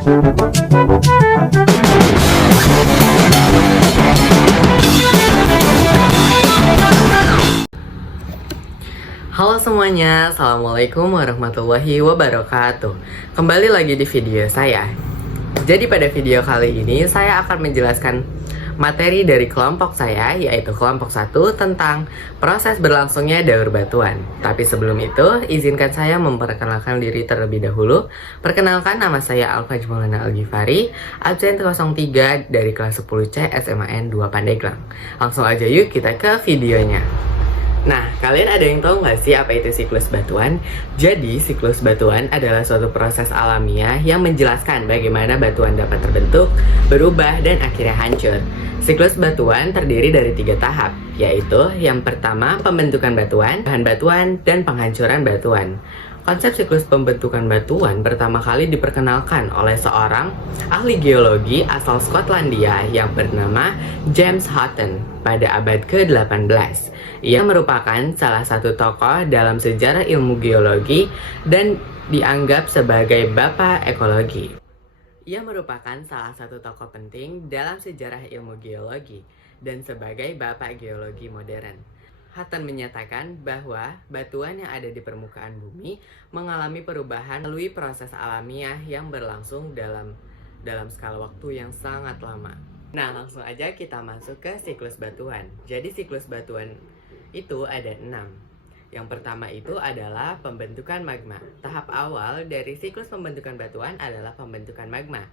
Halo semuanya, Assalamualaikum warahmatullahi wabarakatuh. Kembali lagi di video saya. Jadi pada video kali ini saya akan menjelaskan materi dari kelompok saya, yaitu kelompok 1 tentang proses berlangsungnya daur batuan. Tapi sebelum itu, izinkan saya memperkenalkan diri terlebih dahulu. Perkenalkan, nama saya Alfa Maulana Al-Ghifari, absen 03 dari kelas 10C SMAN 2 Pandeglang. Langsung aja yuk kita ke videonya. Nah, kalian ada yang tahu nggak sih apa itu siklus batuan? Jadi, siklus batuan adalah suatu proses alamiah yang menjelaskan bagaimana batuan dapat terbentuk, berubah, dan akhirnya hancur. Siklus batuan terdiri dari 3 tahap, yaitu yang pertama pembentukan batuan, bahan batuan, dan penghancuran batuan. Konsep siklus pembentukan batuan pertama kali diperkenalkan oleh seorang ahli geologi asal Skotlandia yang bernama James Hutton pada abad ke-18. Ia merupakan salah satu tokoh dalam sejarah ilmu geologi dan dianggap sebagai bapak ekologi. Ia merupakan salah satu tokoh penting dalam sejarah ilmu geologi dan sebagai bapak geologi modern. Hutton menyatakan bahwa batuan yang ada di permukaan bumi mengalami perubahan melalui proses alamiah yang berlangsung dalam skala waktu yang sangat lama. Nah, langsung aja kita masuk ke siklus batuan. Jadi siklus batuan itu ada 6. Yang pertama itu adalah pembentukan magma. Tahap awal dari siklus pembentukan batuan adalah pembentukan magma,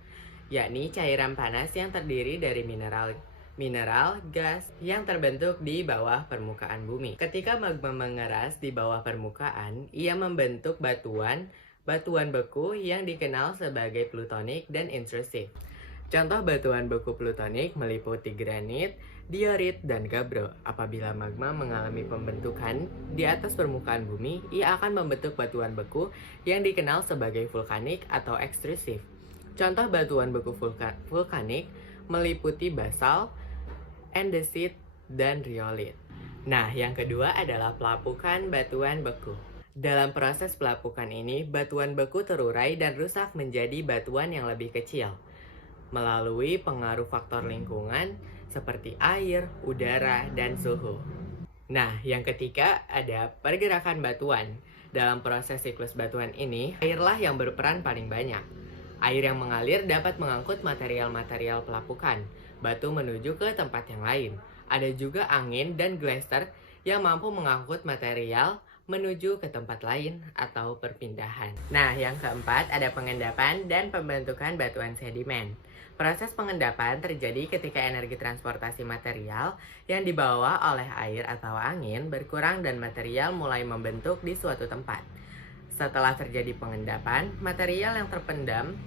yakni cairan panas yang terdiri dari mineral, gas yang terbentuk di bawah permukaan bumi. Ketika magma mengeras di bawah permukaan, ia membentuk batuan beku yang dikenal sebagai plutonik dan intrusif. Contoh batuan beku plutonik meliputi granit, diorit, dan gabbro. Apabila magma mengalami pembentukan di atas permukaan bumi, ia akan membentuk batuan beku yang dikenal sebagai vulkanik atau ekstrusif. Contoh batuan beku vulkanik meliputi basalt, andesit, dan riolit. Nah, yang kedua adalah pelapukan batuan beku. Dalam proses pelapukan ini, batuan beku terurai dan rusak menjadi batuan yang lebih kecil melalui pengaruh faktor lingkungan seperti air, udara, dan suhu. Nah, yang ketiga ada pergerakan batuan. Dalam proses siklus batuan ini, airlah yang berperan paling banyak. Air yang mengalir dapat mengangkut material-material pelapukan batu menuju ke tempat yang lain. Ada juga angin dan gletser yang mampu mengangkut material menuju ke tempat lain atau perpindahan. Nah, yang keempat ada pengendapan dan pembentukan batuan sedimen. Proses pengendapan terjadi ketika energi transportasi material yang dibawa oleh air atau angin berkurang dan material mulai membentuk di suatu tempat. Setelah terjadi pengendapan, material yang terpendam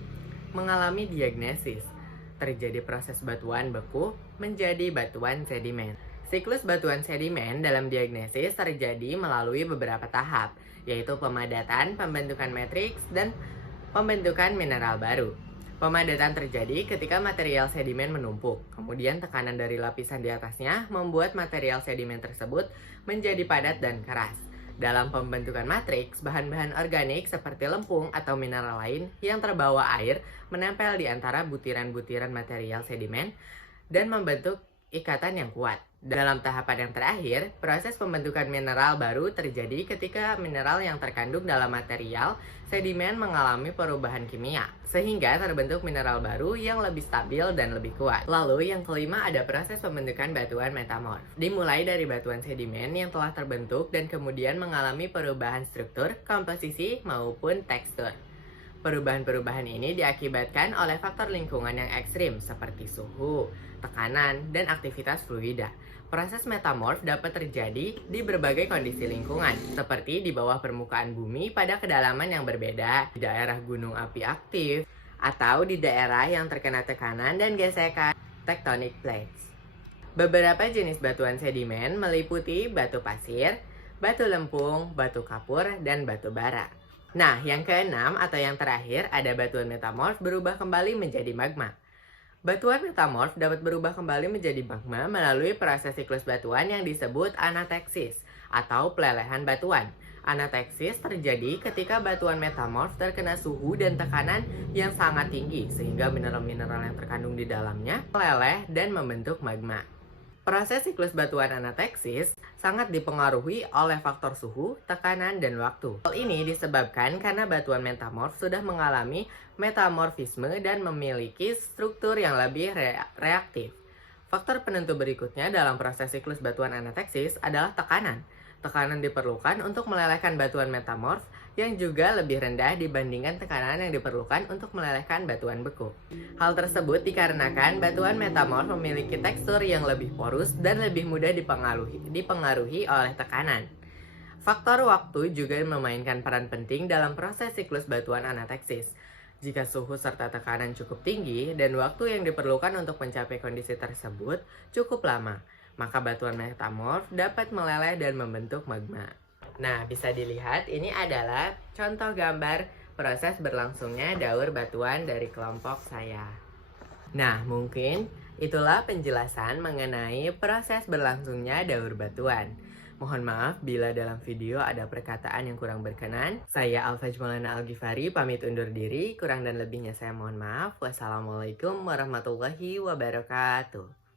mengalami diagnesis. Terjadi proses batuan beku menjadi batuan sedimen. Siklus batuan sedimen dalam diagnesis terjadi melalui beberapa tahap, yaitu pemadatan, pembentukan matriks, dan pembentukan mineral baru. Pemadatan terjadi ketika material sedimen menumpuk, kemudian tekanan dari lapisan di atasnya membuat material sedimen tersebut menjadi padat dan keras. Dalam pembentukan matriks, bahan-bahan organik seperti lempung atau mineral lain yang terbawa air menempel di antara butiran-butiran material sedimen dan membentuk ikatan yang kuat. Dalam tahapan yang terakhir, proses pembentukan mineral baru terjadi ketika mineral yang terkandung dalam material sedimen mengalami perubahan kimia, sehingga terbentuk mineral baru yang lebih stabil dan lebih kuat. Lalu yang kelima ada proses pembentukan batuan metamorf. Dimulai dari batuan sedimen yang telah terbentuk dan kemudian mengalami perubahan struktur, komposisi, maupun tekstur. Perubahan-perubahan ini diakibatkan oleh faktor lingkungan yang ekstrim seperti suhu, tekanan, dan aktivitas fluida. Proses metamorf dapat terjadi di berbagai kondisi lingkungan, seperti di bawah permukaan bumi pada kedalaman yang berbeda, di daerah gunung api aktif, atau di daerah yang terkena tekanan dan gesekan tectonic plates. Beberapa jenis batuan sedimen meliputi batu pasir, batu lempung, batu kapur, dan batu bara. Nah, yang keenam atau yang terakhir ada batuan metamorf berubah kembali menjadi magma. Batuan metamorf dapat berubah kembali menjadi magma melalui proses siklus batuan yang disebut anateksis atau pelelehan batuan. Anateksis terjadi ketika batuan metamorf terkena suhu dan tekanan yang sangat tinggi sehingga mineral-mineral yang terkandung di dalamnya meleleh dan membentuk magma. Proses siklus batuan anateksis sangat dipengaruhi oleh faktor suhu, tekanan, dan waktu. Hal ini disebabkan karena batuan metamorf sudah mengalami metamorfisme dan memiliki struktur yang lebih reaktif. Faktor penentu berikutnya dalam proses siklus batuan anateksis adalah tekanan. Tekanan diperlukan untuk melelehkan batuan metamorf yang juga lebih rendah dibandingkan tekanan yang diperlukan untuk melelehkan batuan beku. Hal tersebut dikarenakan batuan metamorf memiliki tekstur yang lebih porus dan lebih mudah dipengaruhi oleh tekanan. Faktor waktu juga memainkan peran penting dalam proses siklus batuan anateksis. Jika suhu serta tekanan cukup tinggi dan waktu yang diperlukan untuk mencapai kondisi tersebut cukup lama, maka batuan metamorf dapat meleleh dan membentuk magma. Nah, bisa dilihat ini adalah contoh gambar proses berlangsungnya daur batuan dari kelompok saya. Nah, mungkin itulah penjelasan mengenai proses berlangsungnya daur batuan. Mohon maaf bila dalam video ada perkataan yang kurang berkenan. Saya Alfaj Maulana Al-Ghifari pamit undur diri. Kurang dan lebihnya saya mohon maaf. Wassalamualaikum warahmatullahi wabarakatuh.